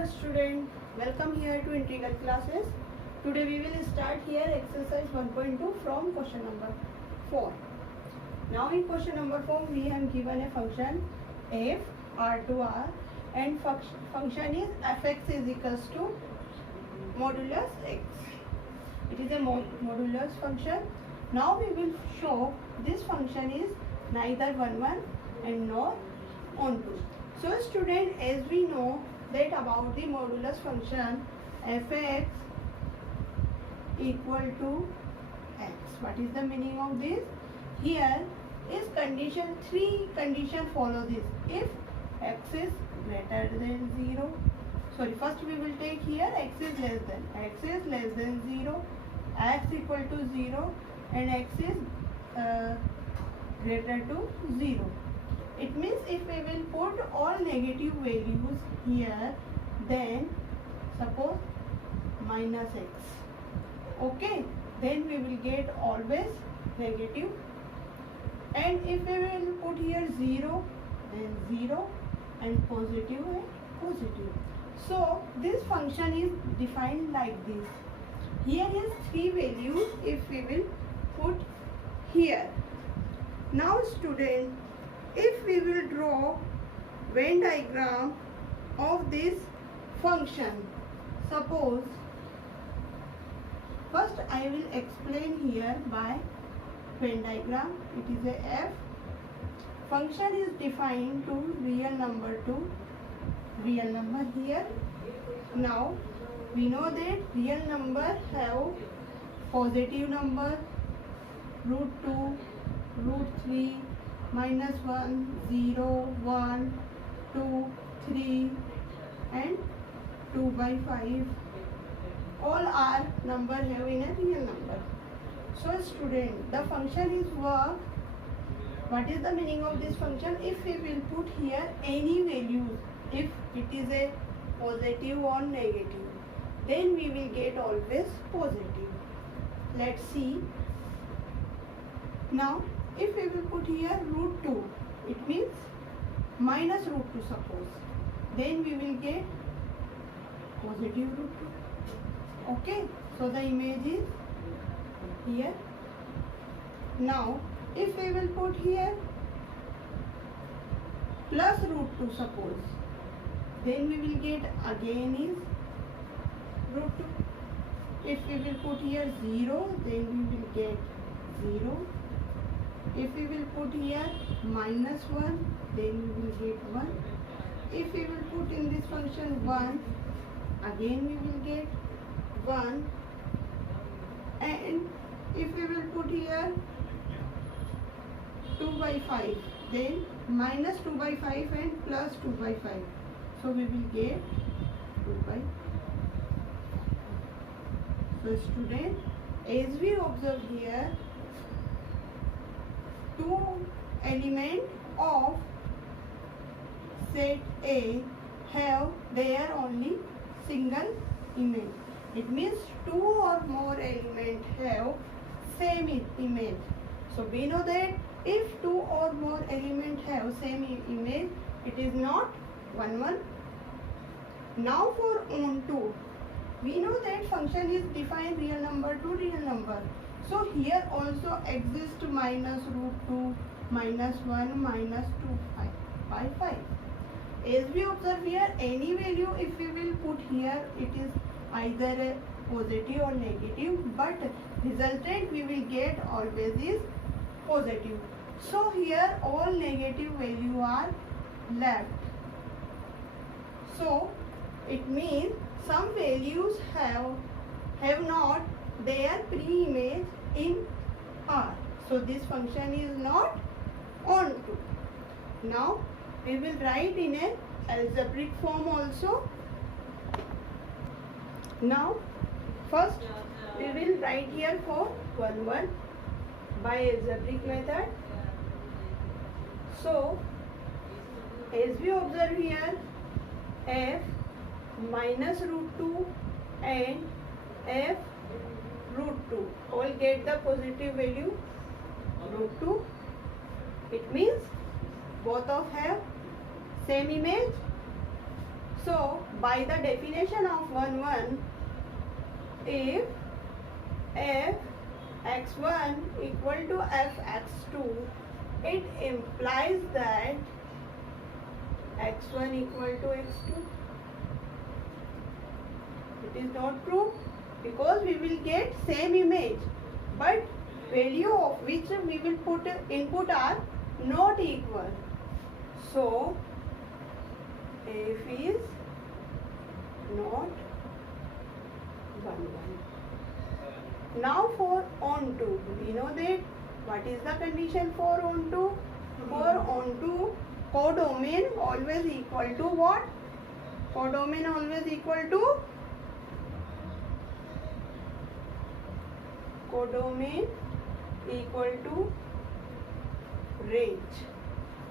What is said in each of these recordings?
dear student, welcome here to integral classes. Today we will start here exercise 1.2 from question number 4. Now in question number 4 we have given a function f r to r and function is fx is equals to modulus x. It is a modulus function. Now we will show this function is neither 1 and nor onto. So student, as we know that about the modulus function fx equal to x. What is the meaning of this? Here is condition 3 condition follow this. If x is greater than 0, sorry, first we will take here x is less than 0, x equal to 0 and x is greater to 0. It means if we will put all negative values here, then suppose minus x, okay, then we will get always negative, and if we will put here 0, then 0 and positive and positive. So this function is defined like this. Here is 3 values if we will put here. Now student, if we will draw Venn diagram of this function, suppose first I will explain here by Venn diagram. It is a f. Function is defined to real number here. Now we know that real number have positive number √2, √3, -1, 0, 1, 2, 3 and 2/5. All are number have in a real number. So student, the function is work. What is the meaning of this function? If we will put here any values, if it is a positive or negative, then we will get always positive. Let's see. Now if we will put here √2, it means minus √2 suppose, then we will get positive √2. Okay, so the image is here. Now if we will put here plus √2 suppose, then we will get again is √2. If we will put here 0, then we will get 0. If we will put here -1, then we will get 1. If we will put in this function 1, again we will get 1. And if we will put here 2/5, then -2/5 and +2/5. So we will get 2/5. So student, as we observe here, 2 element of set A have their only single image. It means 2 or more element have same image. So we know that if 2 or more element have same image, it is not 1. Now for onto, we know that function is defined real number to real number. So here also exists -√2, -1, -2/5. As we observe here, any value if we will put here, it is either a positive or negative, but resultant we will get always is positive. So here all negative value are left. So it means some values have not their pre-image in R. So this function is not onto. Now we will write in an algebraic form also. Now first we will write here for 1 by algebraic method. So as we observe here, f -√2 and f √2 all get the positive value √2. It means both of have same image. So by the definition of 1 1, if f x1 equal to f x2, it implies that x1 equal to x2. It is not true because we will get same image, but value of which we will put input are not equal. So f is not 1 1. Now for onto, we know that what is the condition for onto? For onto, codomain always equal to what? Codomain always equal to codomain equal to range.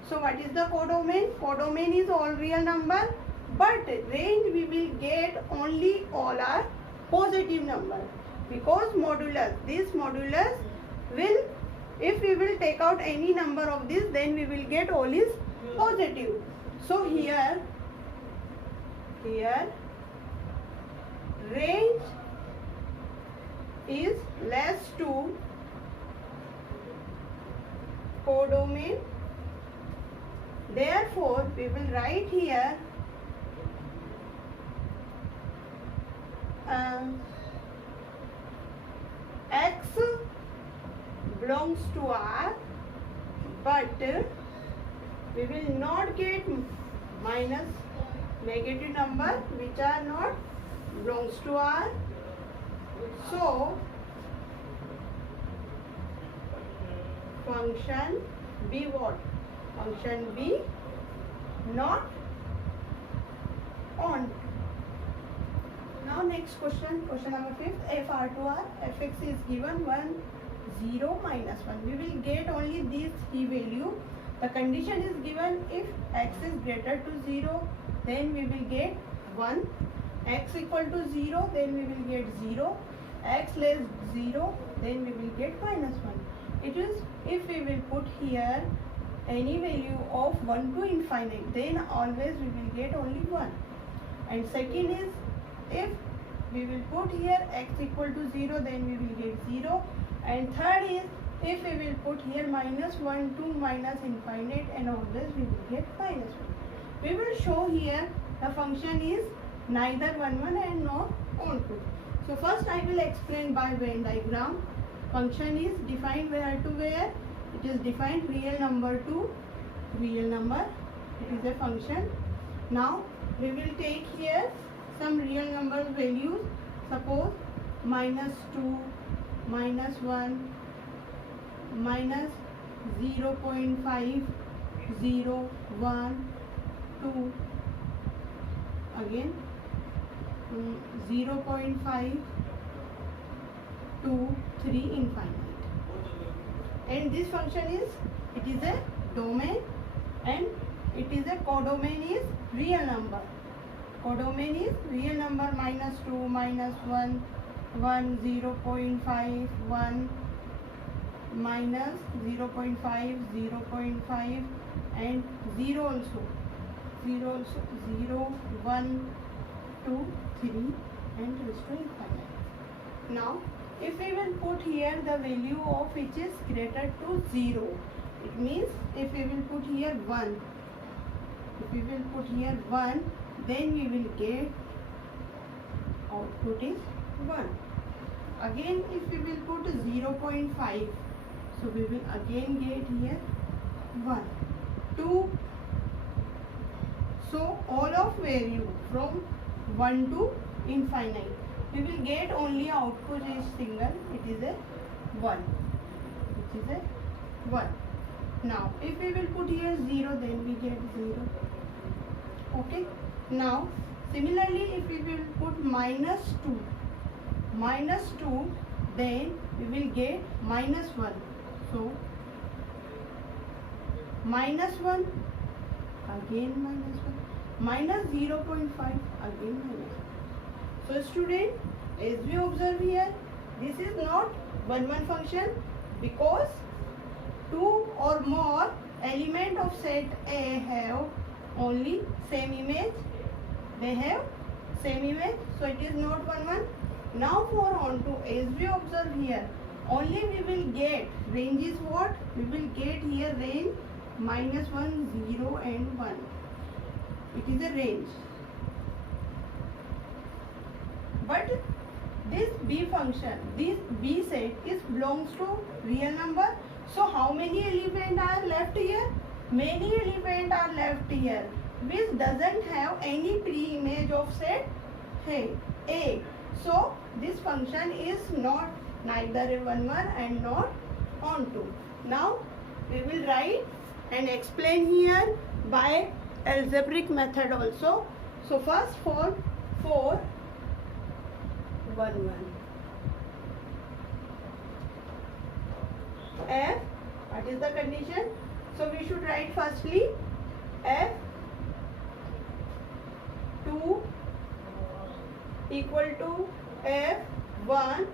So what is the codomain? Codomain is all real number, but range we will get only all are positive number, because modulus, this modulus will, if we will take out any number of this, then we will get all is positive. So here range is less to codomain. Therefore, we will write here x belongs to R, but we will not get minus negative number which are not belongs to R. So function B what? Function B not on. Now next question, question number 5th. If R2R fx is given 1 0 minus 1, we will get only these key value. The condition is given if x is greater to 0, then we will get 1. X equal to 0, then we will get 0. X less 0, then we will get minus 1. It is if we will put here any value of 1 to infinite, then always we will get only 1. And second is if we will put here x equal to 0, then we will get 0. And third is if we will put here minus 1 to minus infinite, and always we will get minus 1. We will show here the function is neither 1 1 and nor onto. So first I will explain by Venn diagram. Function is defined where to where? It is defined real number to real number. It is a function. Now we will take here some real number values. Suppose minus 2, minus 1, minus 0.5, 0, 1, 2, again 0.5, 2, 3, infinite. And this function is, it is a domain, and it is a codomain is real number. Codomain is real number minus 2, minus 1, 1, 0.5, 1, minus 0.5, 0.5, and 0 also. 0, 1, 2, 3, and raised to infinite. Now, if we will put here the value of which is greater to 0, it means if we will put here 1, then we will get output is 1. Again, if we will put 0.5, so we will again get here 1, 2. So all of value from 1 to infinite, we will get only output is single, it is a 1. It is a 1. Now if we will put here 0, then we get 0. Okay. Now similarly, if we will put minus 2, then we will get minus 1. So minus 1, again minus 1, minus 0.5, again minus 1. So student, as we observe here, this is not 1 1 function, because 2 or more element of set A have only same image. they have same image, so it is not 1 1. Now for onto, as we observe here, only we will get range is what? We will get here range -1, 0 and 1. It is a range. But this B function, this B set is belongs to real number. So how many elements are left here? Many elements are left here, which doesn't have any pre-image of set A. So this function is not neither a 1 1 and not onto. Now we will write and explain here by algebraic method also. So first for 4 1 1. F, what is the condition? So we should write firstly F 2 equal to F1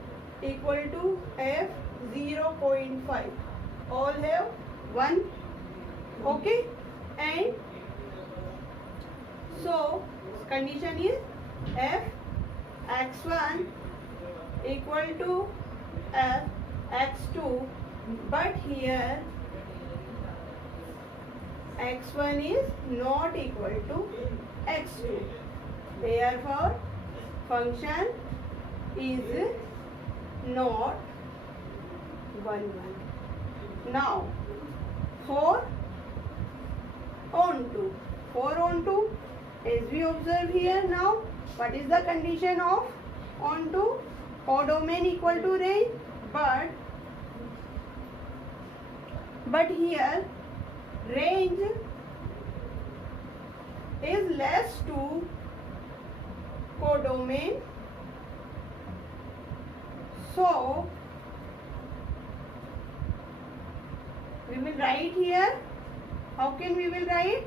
equal to F 0.5. All have 1. Okay, and so condition is F x1 equal to F x2, but here x1 is not equal to x2. Therefore, function is not 1 1. Now, 4 onto, as we observe here now, what is the condition of onto? Codomain equal to range, but here range is less to codomain. So we will write here. How can we will write?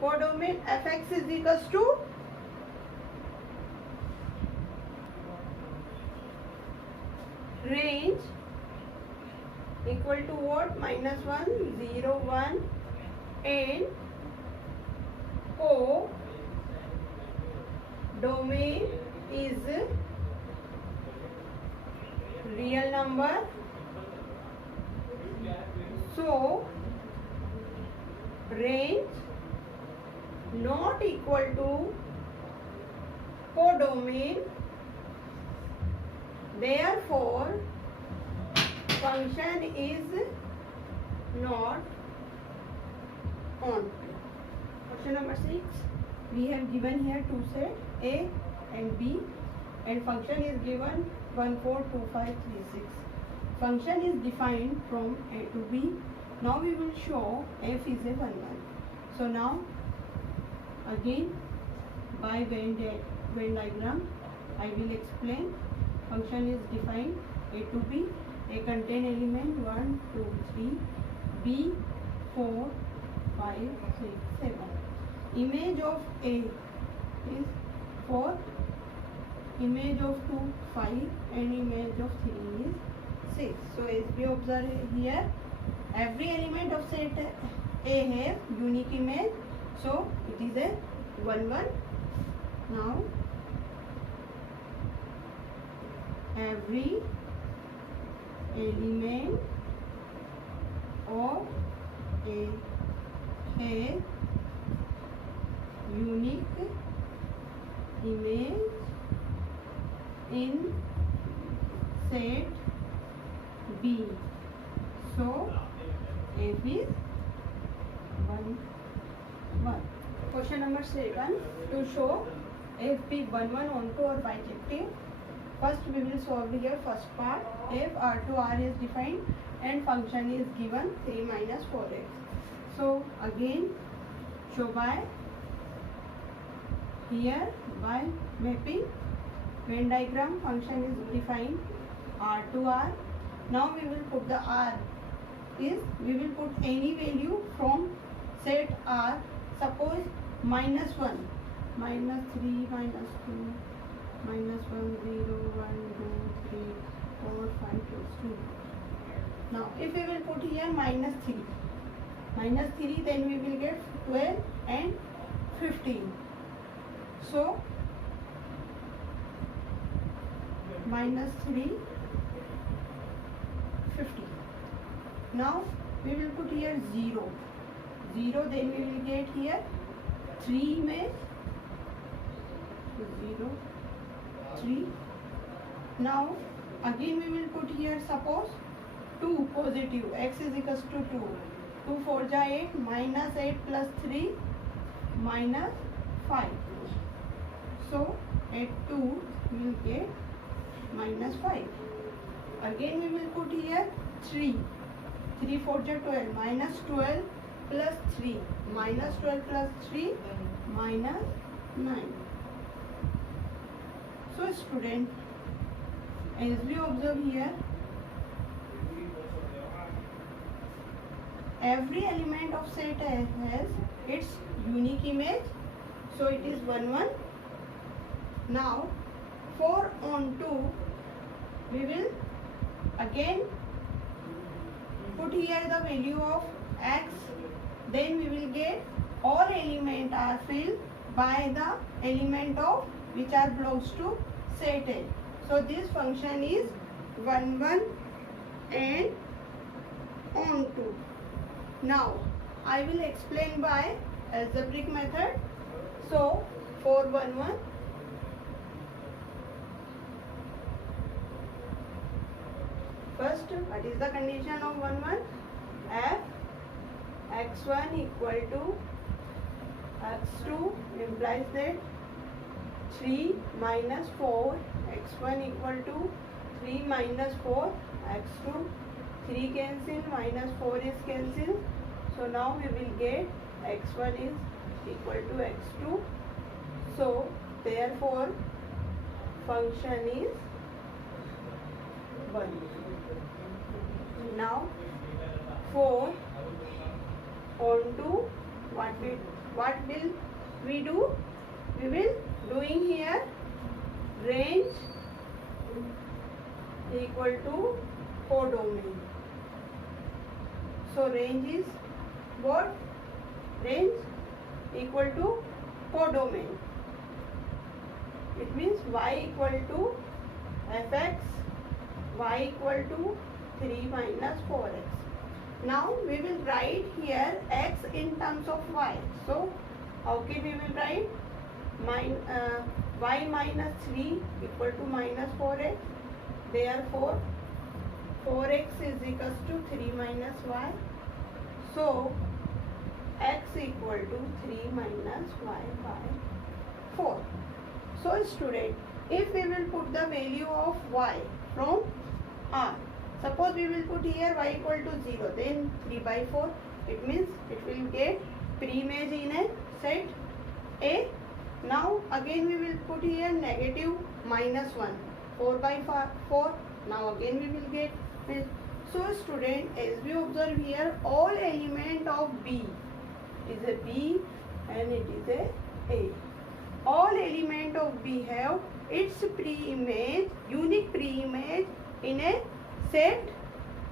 Codomain fx is equals to range equal to what? -1, 0, 1 and codomain is real number. So range not equal to codomain, therefore function is not on. Question number 6. We have given here two sets A and B, and function is given 1 4 2 5 3 6. Function is defined from A to B. Now we will show f is a 1 1. So now again by Venn diagram I will explain. Function is defined A to B. A contain element 1 2 3, B 4 5 6 7. Image of A is 4, image of 2 5 and image of 3 is 6. So as we observe here, every element of set A has unique image, so it is a 1 1. Now every element of A has unique image in set B. So F is 1 1. Question number 7. To show F be 1 1 onto or bijective, first we will solve here first part. F R to R is defined and function is given 3 minus 4x. So again show by here by mapping Venn diagram. Function is defined R to R. Now we will put the R is, we will put any value from set R. Suppose -1, -3, -2, -1, 0, 1, 2, 3, 4, 5, 6, 2. Now if we will put here -3, minus 3, then we will get 12 and 15. So minus 3, 50. Now we will put here 0, then we will get here 3 image, so 0, 3. Now again we will put here, suppose 2 positive, x is equals to 2. 2 4 ja 8, minus 8 plus 3, minus 5. So at 2 we will get minus 5. Again we will put here 3. 3 4 ja 12, minus 12 plus 3, minus 12 plus 3, minus 9. So student, as we observe here, every element of set A has its unique image, so it is 1 1. Now 4 on 2, we will again put here the value of x, then we will get all elements are filled by the element of which are belongs to set A. So this function is 1 1 and on 2. Now I will explain by algebraic method. So 4 1 1. First, what is the condition of 1 1? F x1 equal to x2 implies that 3 minus 4 x1 equal to 3 minus 4 x2. 3 cancel, minus 4 is cancelled. So now we will get x1 is equal to x2. So therefore function is 1. Now 4 on 2, what will we do? We will doing here range equal to codomain. So range is what? Range equal to codomain. It means y equal to fx, y equal to 3 minus 4x. Now we will write here x in terms of y. So how can we will write? Y minus 3 equal to minus 4x. Therefore 4x is equals to 3 minus y. So x equal to 3 minus y by 4. So student, if we will put the value of y from R, suppose we will put here y equal to 0, then 3 by 4, it means it will get pre-image in a set A. Now again we will put here negative minus 1, 4 by 4, now again we will get this. So student, as we observe here, all element of B is a B and it is a. All element of B have its pre-image, unique pre-image in a set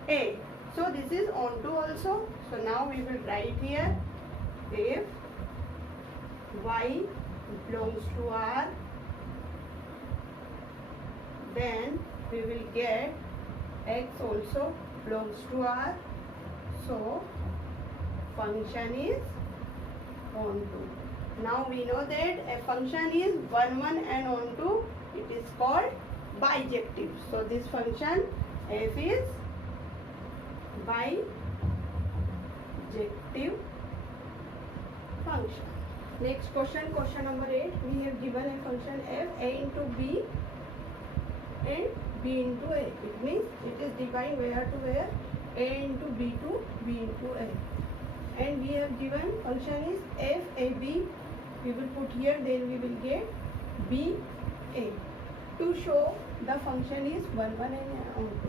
A. So this is onto also. So now we will write here, if y belongs to R, then we will get x also belongs to R. So function is onto. Now we know that a function is 1 1 and onto. It is called bijective. So this function f is bijective function. Next question, question number 8. We have given a function f a into b and b into a. It means it is defined where to where, a into b to b into a. And we have given function is f a b. We will put here, then we will get b a. To show the function is 1 1 and onto.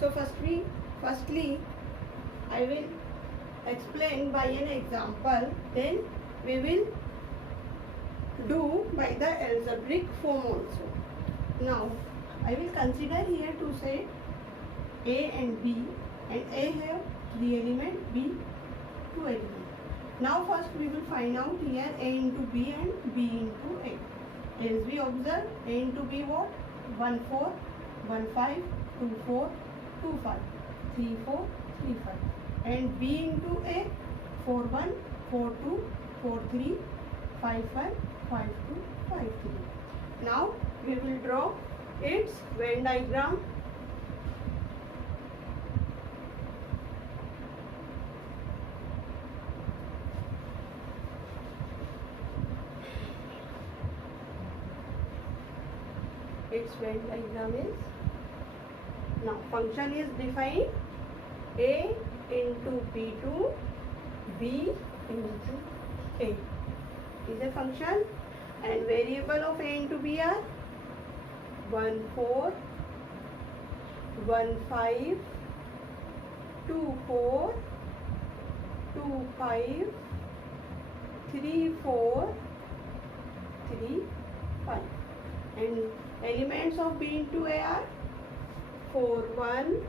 So firstly I will explain by an example, then we will do by the algebraic form also. Now I will consider here to say A and B, and A have 3 elements, B two elements. Now first we will find out here A into B and B into A. As we observe, A into B what? 1 4, 1 5, 2 4, 2 5, 3 4, 3 5. And B into A 4 1, 4 2, 4 3, 5 1, 5 2, 5 3. Now we will draw its Venn diagram. Its Venn diagram is, now function is defined A into B2, B into A is a function, and variable of A into B are 1 4, 1 5, 2 4, 2 5, 3 4, 3 5. And elements of B into A are 4 1,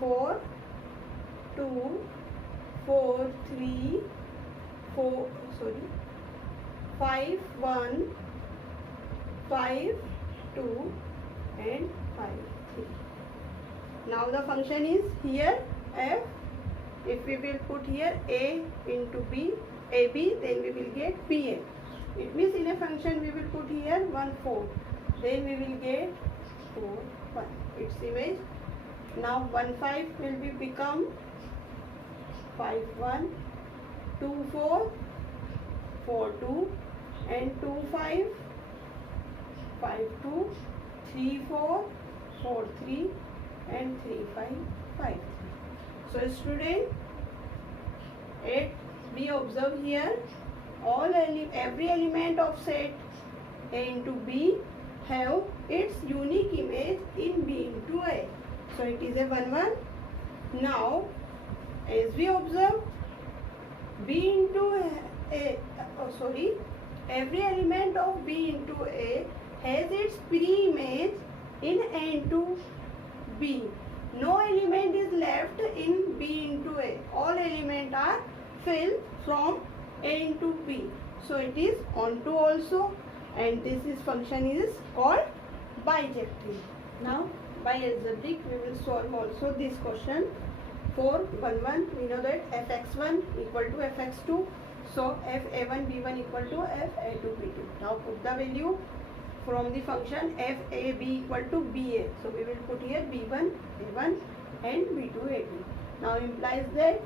4 2, 4 3, 5 1, 5 2 and 5 3. Now the function is here f. If we will put here A into B, AB, then we will get BA. It means in a function we will put here 1 4, then we will get 4 1. Its image. Now 1 5 will be become 5 1, 2 4, 4 2 and 2 5, 5 2, 3 4, 4 3 and 3 5, 5 3. So student, we observe here every element of set A into B have its unique image in B into A. So it is a 1 1. Now as we observe, B into A, every element of B into A has its pre-image in A into B. No element is left in B into A. All elements are filled from A into B. So it is onto also, and this function is called bijective. Now by algebraic we will solve also this question. For 1 1 we know that fx1 equal to fx2. So fa1 b1 equal to fa2 b2. Now put the value from the function fab equal to ba. So we will put here b1 a1 and b2 a2. Now implies that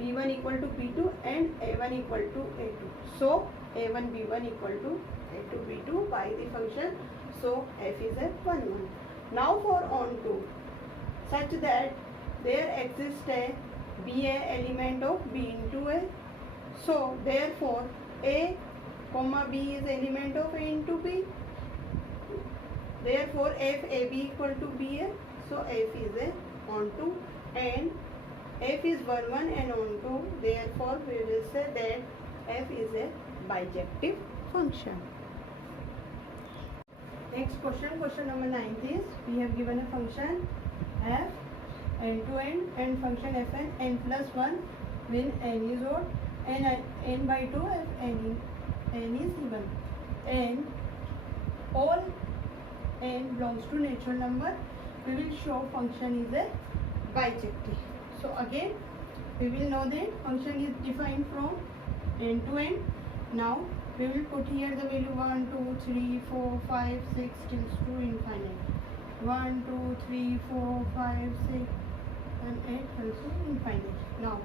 b1 equal to b2 and a1 equal to a2. So a1 b1 equal to a2 b2 by the function. So f is a 1 1. Now for onto, such that there exists a BA element of B into A. So therefore A comma B is element of A into B. Therefore FAB equal to BA. So F is a onto and F is 1 1 and onto. Therefore we will say that F is a bijective function. Next question, question number 9 is, we have given a function f n to n and function fn n plus 1 when n is odd and n by 2 if n is even, and all n belongs to natural number. We will show function is a bijective. So again we will know that function is defined from n to n. Now we will put here the value 1 2 3 4 5 6 till to infinite. 1 2 3 4 5 6 and 8 also infinite. Now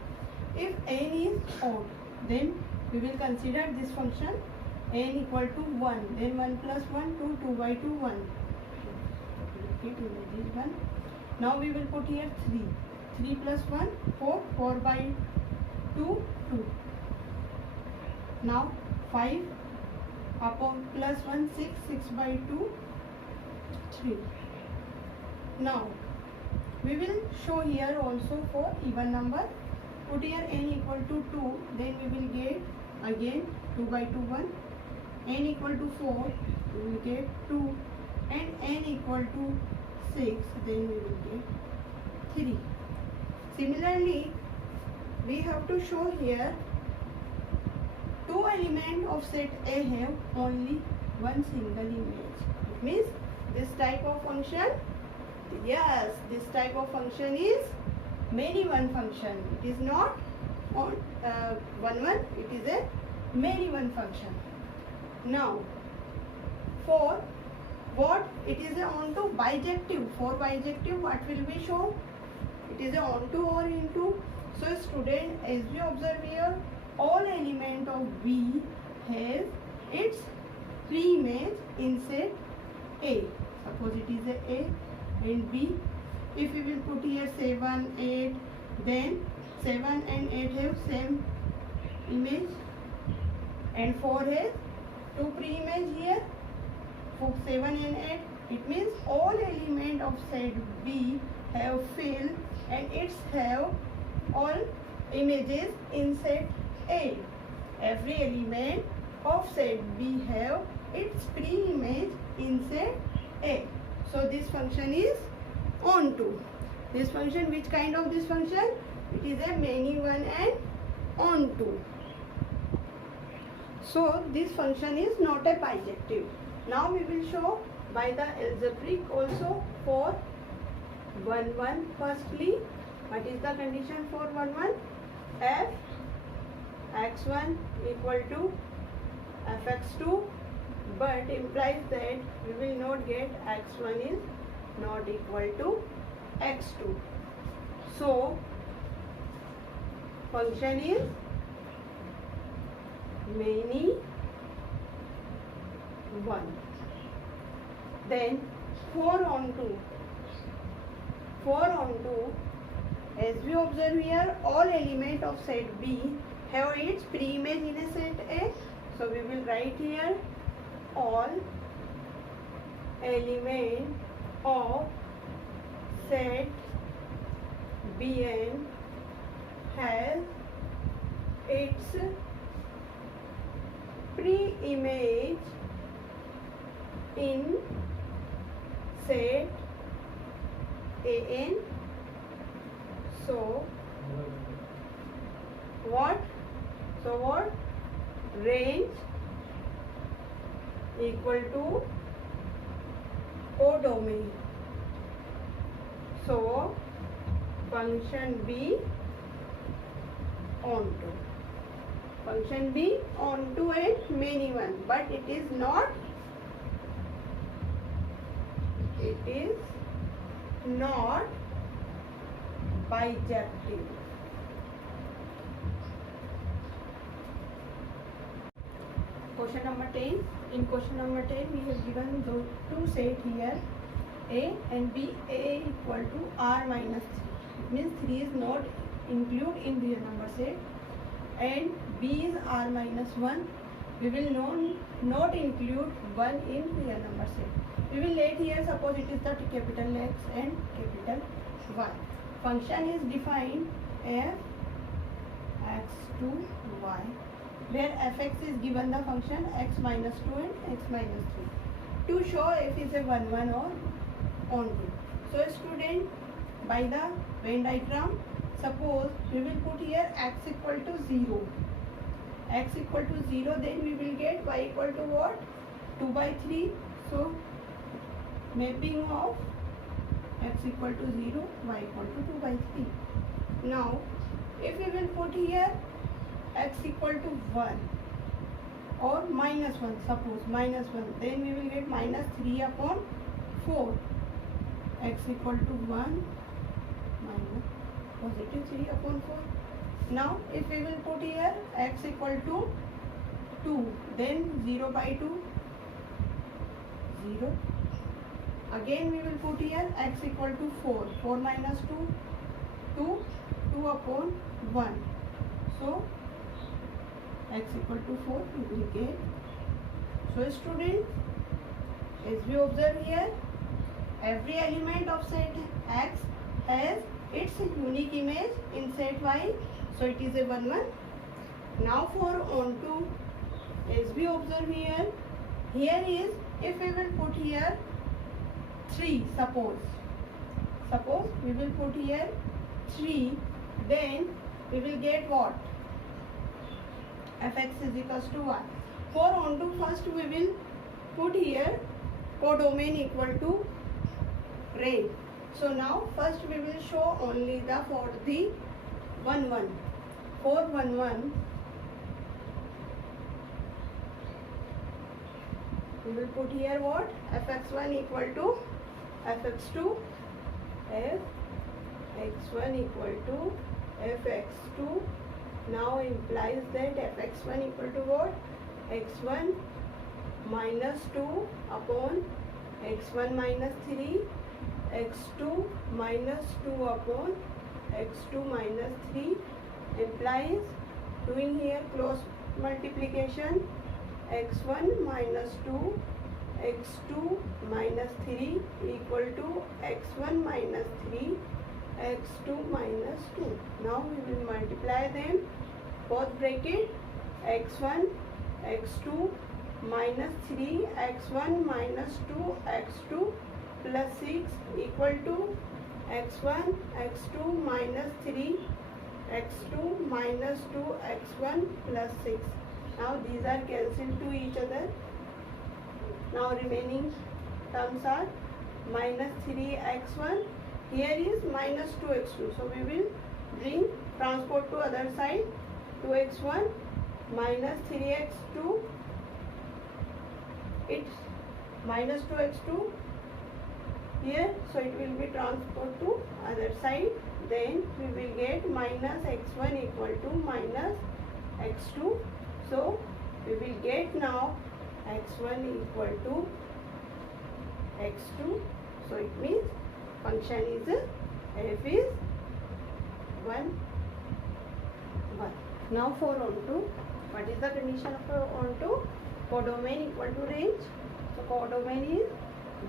if n is odd, then we will consider this function n equal to 1, then 1 plus 1 2, 2 by 2 1. Repeat this one. Now we will put here 3, 3 plus 1 4, 4 by 2 2. Now 5 upon plus 1 6, 6 by 2 3. Now we will show here also for even number. Put here n equal to 2, then we will get again 2 by 2 1. N equal to 4, we will get 2, and n equal to 6, then we will get 3. Similarly, we have to show here two elements of set A have only one single image. It means this type of function, yes, this type of function is many one function. It is not on one, it is a many one function. Now for what it is a onto bijective. For bijective, what will be shown? It is a onto or into. So student, as we observe here, all element of B has its pre-image in set A. Suppose it is a and B. If we will put here 7, 8, then 7 and 8 have same image, and 4 has two pre-image here for 7 and 8. It means all element of set B have fill and its have all images in set A. Every element of set B have its pre-image in set A. So this function is onto. This function, which kind of this function? It is a many one and onto. So this function is not a bijective. Now we will show by the algebraic also for 1, 1. Firstly, what is the condition for 1, 1? F x1 equal to fx2, but implies that we will not get x1 is not equal to x2. So function is many one. Then 4 on 2, as we observe here, all element of set B have its pre-image in a set A. So we will write here all element of set Bn has its pre-image in set An. So what? Range equal to codomain. So function B onto. Function B onto a many one, but it is not bijective. Question number 10. In question number 10, we have given those two sets here, A and B. A equal to R minus 3. It means 3 is not included in real number set, and B is R minus 1. We will not include 1 in real number set. We will let here, suppose it is the capital X and capital Y. Function is defined f x2 y, where fx is given the function x minus 2 and x minus 3. To show if is a 1, 1 or onto. So student, by the Venn diagram, suppose we will put here x equal to 0. X equal to 0, then we will get y equal to what? 2 by 3. So mapping of x equal to 0, y equal to 2 by 3. Now if we will put here x equal to 1 or minus 1, suppose minus 1, then we will get minus 3 upon 4. X equal to 1 minus positive 3 upon 4. Now if we will put here x equal to 2, then 0 by 2, 0. Again we will put here x equal to 4. 4 minus 2, 2. 2 upon 1. So x equal to 4 we will get. So student, as we observe here, every element of set X has its unique image in set Y. So it is a 1, 1. Now for onto, as we observe here, here is, if we will put here 3, suppose we will put here 3, then we will get what? Fx is equals to y. For onto, first we will put here codomain equal to range. So now first we will show only the for the 1 1. For 1 1 we will put here what? Fx1 equal to fx2, fx1 equal to fx2. Now implies that fx1 equal to what? x1 minus 2 upon x1 minus 3, x2 minus 2 upon x2 minus 3, implies doing here cross multiplication, x1 minus 2, x2 minus 3 equal to x1 minus 3, x2 minus 2. Now we will multiply them, both bracket, x1, x2 minus 3, x1 minus 2, x2 plus 6 equal to x1, x2 minus 3, x2 minus 2, x1 plus 6. Now these are cancelled to each other. Now remaining terms are minus 3x1. Here is minus 2x2. So we will bring transport to other side. 2x1 minus 3x2. It's minus 2x2 here. So it will be transport to other side. Then we will get minus x1 equal to minus x2. So we will get now x1 equal to x2. So it means function is f is 1 1. Now for onto, what is the condition of onto? Codomain equal to range. So codomain is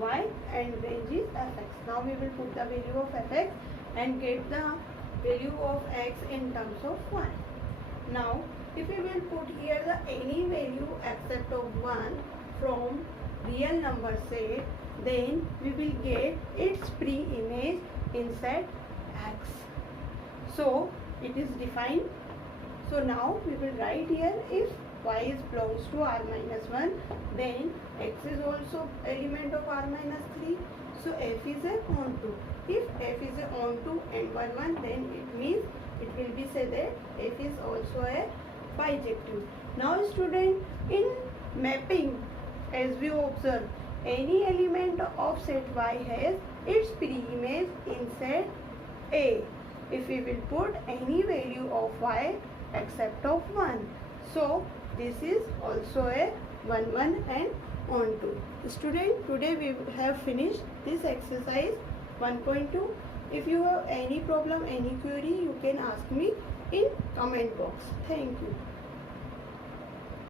y and range is fx. Now we will put the value of fx and get the value of x in terms of 1. Now if we will put here the any value except of 1 from real number set, then we will get its pre-image in set x. So it is defined. So now we will write here, if y is belongs to r minus 1, then x is also element of r minus 3. So f is a onto. If f is a onto and 1 1, then it means it will be said that f is also a bijective. Now student, in mapping, as we observe, any element of set y has its pre-image in set A. If we will put any value of y except of 1. So this is also a 1 1 and onto. Student, today we have finished this exercise 1.2. If you have any problem, any query, you can ask me in comment box. Thank you.